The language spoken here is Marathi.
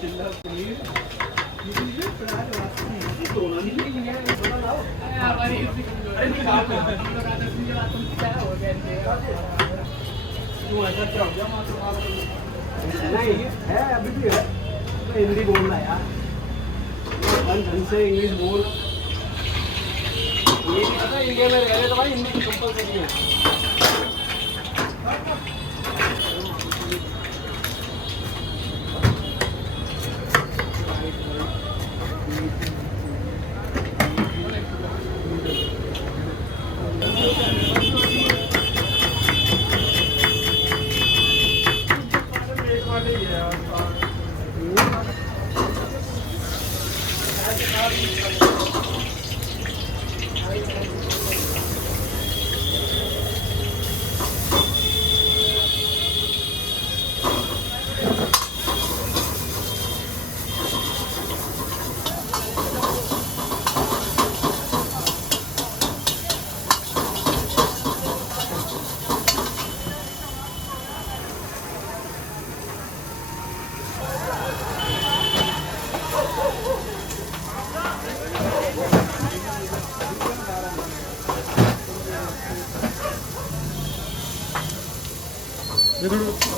चिल्ला पनीर ये बड़ा वास्ते दोनों नहीं है बड़ा लाओ अरे निकाल लो तुम क्या हो गया तू ऐसा क्या हो गया नहीं है अभी भी है तो हिंदी बोलना यार ढंग से इंग्लिश बोल ये नहीं पता इंडिया में रह रहे तो भाई हिंदी कंपलसरी है ये थोड़ा